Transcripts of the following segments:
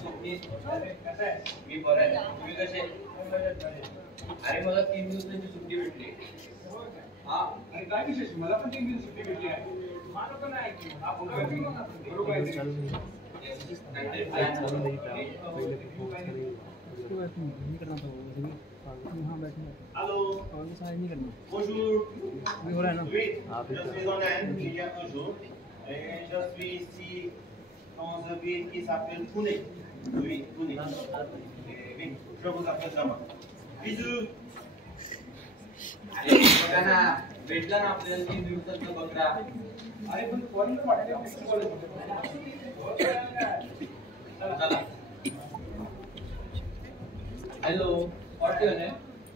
स्वप्नील. कसं आहे? मी बरं आहे. तुम्ही कसे? अरे मला 3 दिवसांची सुट्टी भेटली. हा अरे काय विशेष? मला पण 3 दिवस सुट्टी भेटली आहे. मला पण आहे की आपण बरोबर आहे. काहीतरी प्लॅन बनवून Allô, bonjour. Oui, je suis Ronan, il y a un jour. Et je suis ici dans une ville qui s'appelle Pune. Oui, Pune. Et oui, je vous appelle là-bas. Bisous. अरे बघा ना, भेटला ना आपल्याला 3 दिवसाचा बकरा. अरे पण फॉरेनला पाठवलं चला. Hello, what your name?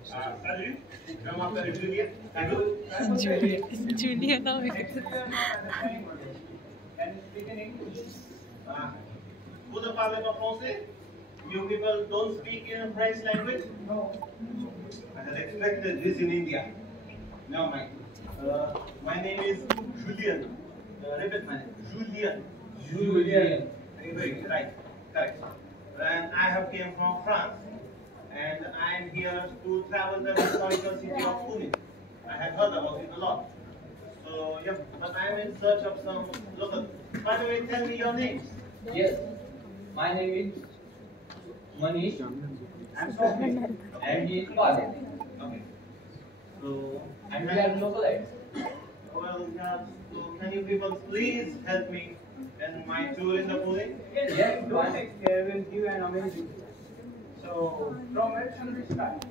Salut, je m'appelle Julien. Allô? Julia नाव आहे. Can you speak in English? Vous ne parlez pas français? You people don't speak in French language? No. I had expected this in India. No, my name is Julien. Repeat my name. Julien. Julian. Right, correct. And I have came from France, and I am here to travel the historical city of Pune. I had heard about it a lot. So yeah, but I am in search of some local. By the way, tell me your names. Yes, my name is Manish I'm sorry. and he is Father. Okay. So And we are localites. well, yeah. So can you people please help me in my tour in the Pune? Yes, Don't care, will give an amazing. So from where should we start?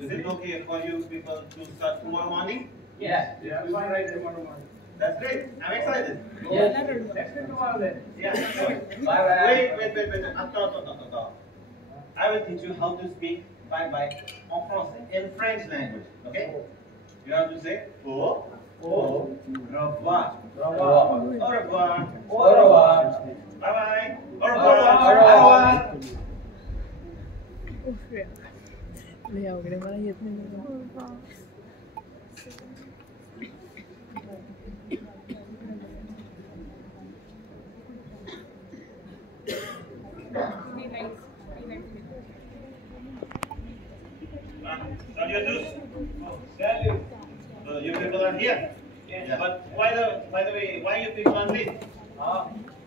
Is it okay for you people to start tomorrow morning? Yes. Yeah, we will write tomorrow morning. That's great. I'm excited. Yes. Let's do tomorrow then. Yeah. Bye bye. Wait. Attends. I will teach you how to speak bye en français, in French language. Okay? You have to say au revoir. Au revoir. Au revoir. Au revoir. Bye bye. Au Au revoir. revoir. लय अवघड आहे, मला येत नाही. Salut à tous. Salut. You people are here. Yes. But by the way, why you people are late?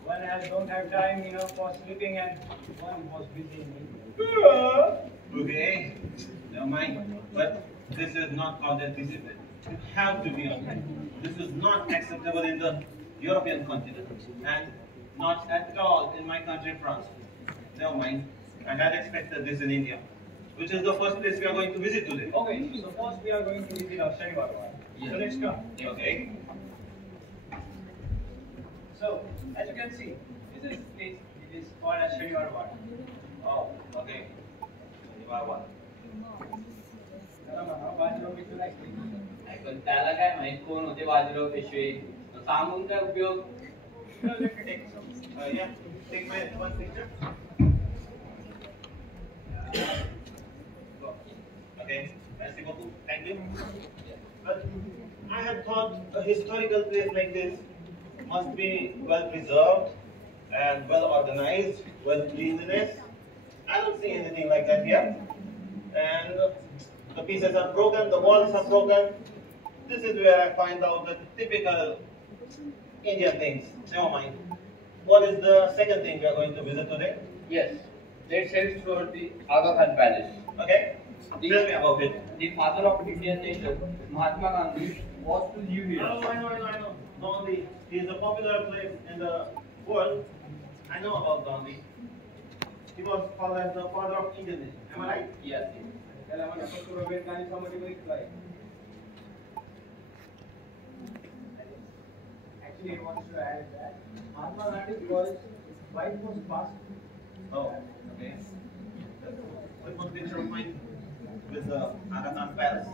When I don't have time, for sleeping and one was busy. Okay. Never mind. But this is not called a discipline. You have to be on time. This is not acceptable in the European continent. And not at all in my country, France. Never mind. I had expected this in India, which is the first place we are going to visit today. Okay, so first we are going to visit our Shaniwar. Yes. So let's come. Okay. So, as you can see, this is place. It is called as Shaniwar. Oh, okay. Wow. पण त्याला काय माहित कोण होते बाजीराव पेशवे, सांगून काय उपयोग. Let me take some. Yeah, take my one picture. Okay, merci beaucoup. Thank you. But I had thought a historical place like this must be well preserved and well organized, well cleanliness. I don't see anything like that here. And the pieces are broken, the walls are broken. This is where I find out the typical Indian things. Never mind. What is the second thing we are going to visit today? Yes, let's head for the Aga Khan Palace. Okay? Tell me about it. The father of Indian nation, Mahatma Gandhi, was to live here. I know. Gandhi. He is a popular place in the world. I know about Gandhi. He was called as the father of Indian nation. Am I right? Yes. Actually, I want to add that Mahatma Gandhi, because wife was passed. Oh, okay. Quick one picture of mine with the Aga Khan Palace.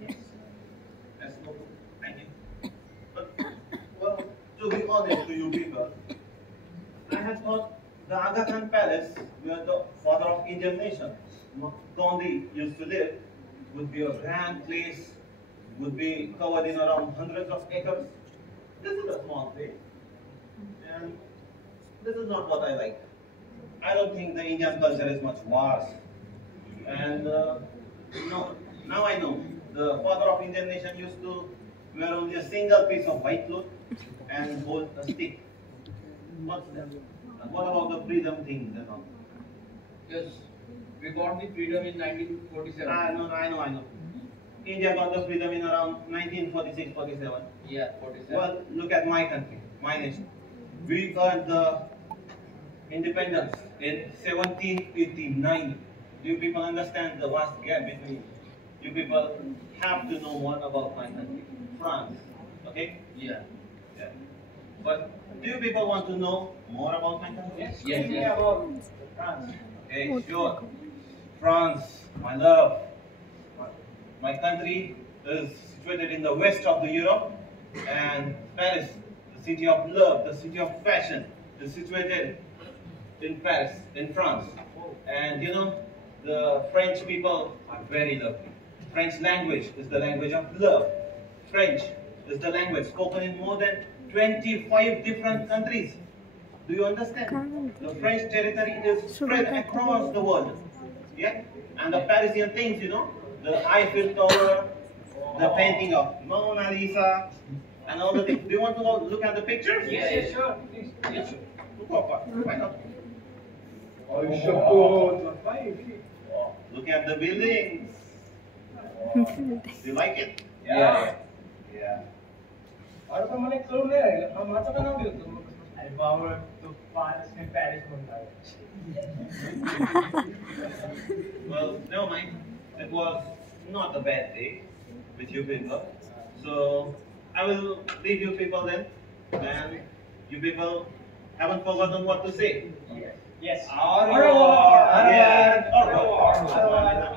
Yes. Thank you. But, well, to be honest to you people, I had thought the Aga Khan Palace, where the father of Indian nation, Gandhi, used to live, would be a grand place, would be covered in around hundreds of acres. This is a small place. And this is not what I like. I don't think the Indian culture is much worse. And no, now I know. The father of Indian nation used to wear only a single piece of white cloth and hold a stick. What's that? And what about the freedom things and all? Yes, we got the freedom in 1947. I know. India got the freedom in around 1946-47. Yeah, 47. Well, look at my country, my nation. We got the independence in 1789. Do you people understand the vast gap between? You people have to know more about my country, France. Okay? Yeah. Yeah. But do you people want to know more about my country? Yes, Yes, tell me yes. about France. Okay, sure. France, my love. My country is situated in the west of the Europe, and Paris, the city of love, the city of fashion, is situated in Paris, in France. And you know, the French people are very lovely. French language is the language of love. French is the language spoken in more than 25 different countries. Do you understand? The French territory is spread across the world. Yeah? And the Parisian things, you know, the Eiffel Tower, the painting of Mona Lisa, and all the things. Do you want to go look at the pictures? Yes, sure. Please. Yes. Why not? Oh, sure. Look at the buildings. You like it? Yeah. Yeah. अरे पण मला एक कळून नाही राहिलं हा माझं का नाव घेतो अरे बाबा तो पॅरिस म्हणतात Well, never mind. It was not a bad day with you people. So I will leave you people then, and you people haven't forgotten what to say. Yes. Au revoir. Yeah. Au revoir.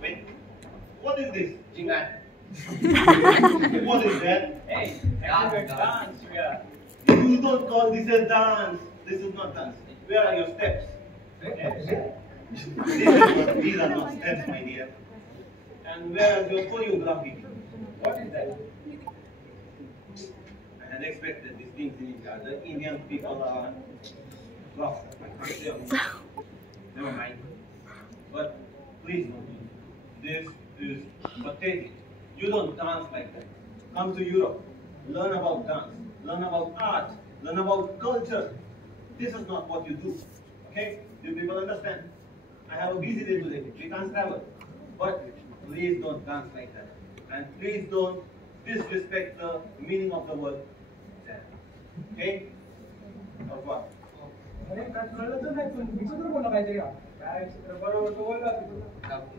Wait. What is this? Jingan. What is that? Hey, Dance, dance. Yeah. You don't call this a dance. This is not dance. Where are your steps? These are not steps, my dear. And where is your choreography? What is that? I had expected these things in India. The Indian people are rough. I can't tell you. Never mind. But please don't. This is pathetic. You don't dance like that. Come to Europe. Learn about dance. Learn about art. Learn about culture. This is not what you do. Okay? Do people understand? I have a busy day today. We can't travel. But please don't dance like that. And please don't disrespect the meaning of the word. Okay? Or what? अरे काय कळलं तर नाही पण विचित्र बोलला काहीतरी काय विचित्र बरोबर तो बोलला तिथं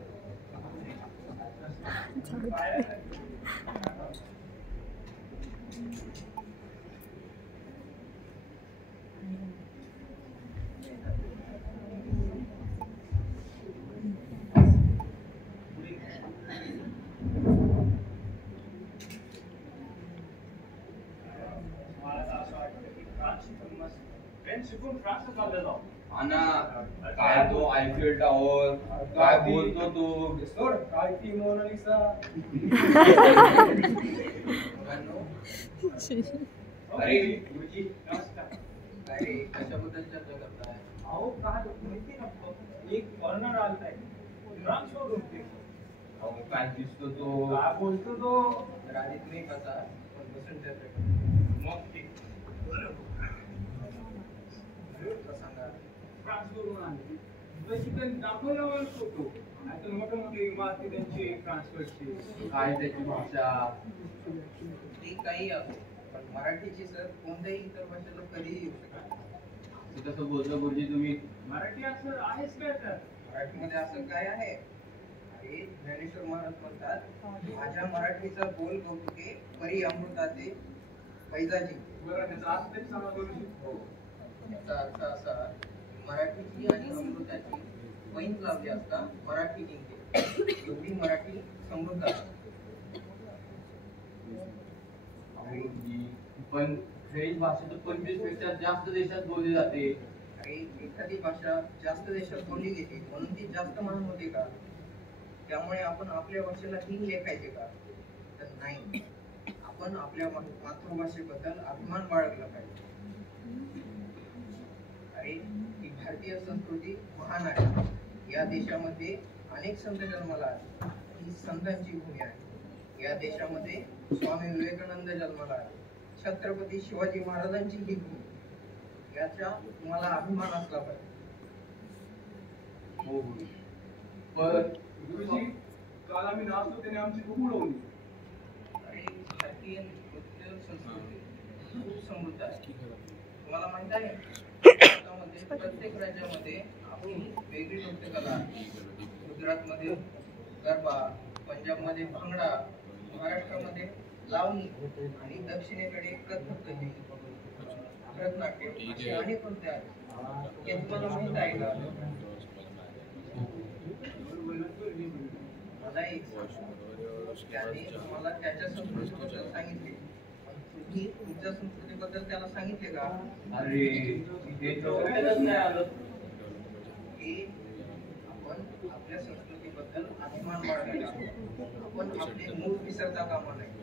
शिकून फ्रान्स चालले जाऊ हा ना, काय तो आयफेल टॉवर, काय बोलतो तो. सोड काय ती मोनालिसा अरे गुरुजी, अरे कशाबद्दल चर्चा करताय? अहो काय माहिती ना एक फॉरेनर आलताय फ्रान्स वरून अहो काय दिसतो तो. काय बोलतो तो राजीत नाही कसा पण बसून चर्चा. मग ठीक फ्रान्स वरून आले बेसिकली दाखवला मला फोटो नाहीतर मोठे मोठे इमारती त्यांची फ्रान्सकडची काय त्याची भाषा. ती काही असो पण मराठीची सर कोणत्याही इतर भाषेला कधीही येऊ शकते. ते कसं बोलतो गुरुजी तुम्ही. मराठी असं आहेच काय तर मराठीमध्ये असं काय आहे अरे ज्ञानेश्वर महाराज म्हणतात माझ्या मराठीचा बोल कौतुके परी अमृताचे फैजाजी. बरं त्याचा अर्थ तरी सांगा गुरुजी. याचा अर्थ असा की मराठीची आणि अमृताची पैन लावली असता मराठी जिंकते. एवढी मराठी समृद्ध आहे. पण फ्रेंच भाषा तर 25 पेक्षा जास्त देशात बोलली जाते. आणि एखादी भाषा जास्त देशात बोलली गेली म्हणून ती जास्त महान होते का? त्यामुळे आपण आपल्या भाषेला हीन लेखायचे का? तर नाही. आपण आपल्या मातृभाषेबद्दल अभिमान बाळगला पाहिजे. अरे ही भारतीय संस्कृती महान आहे. या देशामध्ये अनेक संत जन्माला आले. ही संतांची भूमी आहे. या देशामध्ये स्वामी विवेकानंद जन्माला आले. छत्रपती शिवाजी महाराजांची ही भूमी. याचा तुम्हाला अभिमान असला पाहिजे. हो. पण गुरुजी काल आम्ही नाचतो त्याने आमची खूप उडवली. आणि भारतीय नृत्य संस्कृती खूप समृद्ध आहे. तुम्हाला माहित आहे भारतामध्ये प्रत्येक राज्यामध्ये आपली वेगळी नृत्यकला आहे. गुजरातमध्ये गरबा, पंजाबमध्ये भांगडा, महाराष्ट्रामध्ये लावणी आणि दक्षिणेकडे कथकली, भरतनाट्यम असे अनेक नृत्य आहेत. हे तुम्हाला माहित आहे का? मला एक त्याने मला त्याच्या संस्कृतीबद्दल सांगितले. तुम्ही तुमच्या संस्कृतीबद्दल त्याला सांगितले का? अरे ते डोक्यातच नाही आलं. की आपण आपल्या संस्कृतीबद्दल अभिमान बाळगायला हवा. आपण आपले मूळ विसरता कामा नये.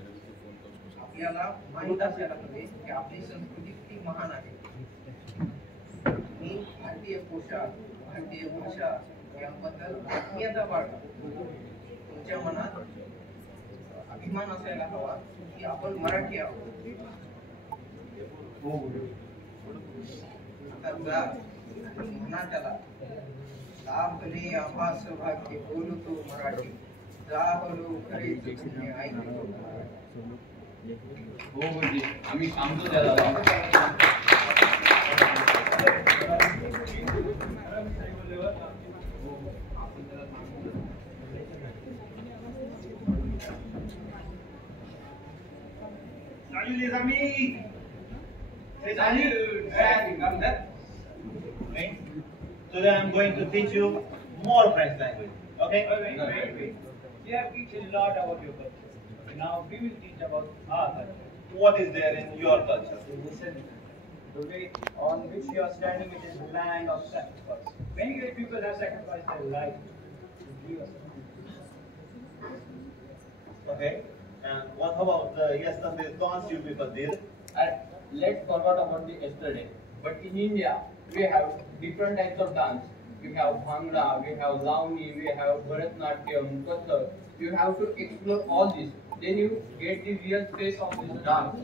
आपल्याला माहित असायला हवे की आपली संस्कृती किती महान आहे. तुम्ही भारतीय पोशाख, भारतीय भाषा याबद्दल आत्मीयता बाळगा. तुमच्या मनात अभिमान असायला हवा की आपण मराठी आहोत. हो. आता जा आणि म्हणा त्याला, लाभले आभास भाग्य बोलतो मराठी, जाहलो खरे तुझे ऐकतो मराठी. हो म्हणजे आम्ही सांगतो त्याला. Salut les amis! Salut! Come there. Okay? Today I'm going to teach you more French language. Okay? Wait. We have teach a lot about your culture. Now we will teach about our culture. What is there in your culture? Listen, the way on which you are standing, it is the land of sacrifice. Many great people have sacrificed their life to give us. Okay? And what about the yesterday's dance you people did? Let's forget about the yesterday. But in India, we have different types of dance. We have bhangra, we have launi, we have bharatnatyam, kathak. You have to explore all this. Then you get the real face of this dance.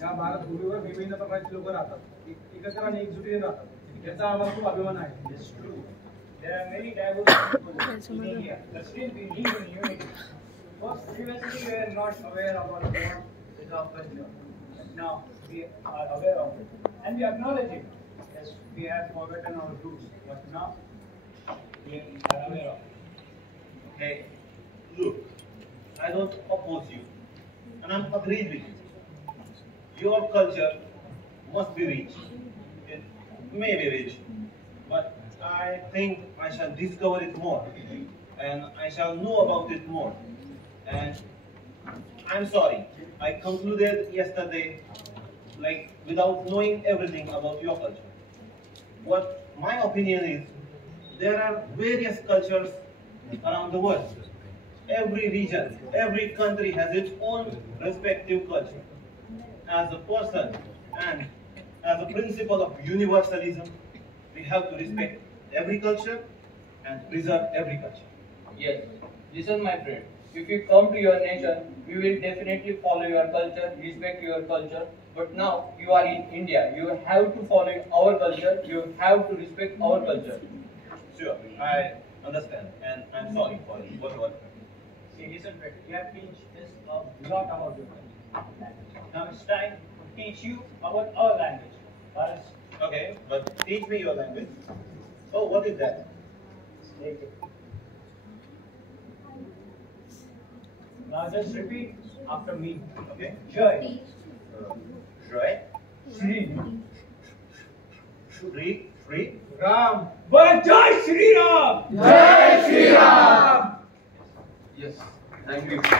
या भारत भूमीवर विभिन्न प्रकारचे लोक राहतात. एकत्र आणि एकजुटीने राहतात. याचा आम्हाला खूप अभिमान आहे. It's true. There are many diverse people in India, but still we live in unity. First, previously we were not aware about what is our culture. But now we are aware of it and we acknowledge it. Yes, we have forgotten our roots, but now we are aware of it. Okay? Look, I don't oppose you. And I'm agreed with you. Your culture must be rich. It may be rich. But I think I shall discover it more. And I shall know about it more. And I'm sorry, I concluded yesterday like without knowing everything about your culture. What my opinion is, there are various cultures around the world. Every region, every country has its own respective culture. As a person and as a principle of universalism, we have to respect every culture and preserve every culture. Yes. Listen, my friend. If you come to your nation, we will definitely follow your culture, respect your culture. But now you are in India. You have to follow our culture. You have to respect our culture. Sure, I understand, and I'm sorry for what. See, listen, Fred, you have teach us a lot about your culture. Now it's time to teach you about our language. Paras, Okay, but teach me your language. Oh, what is that? take it. Now just repeat after me. Okay. Joy. right? Shri Free. Ram बोल जय Shri Ram Yes. Thank you.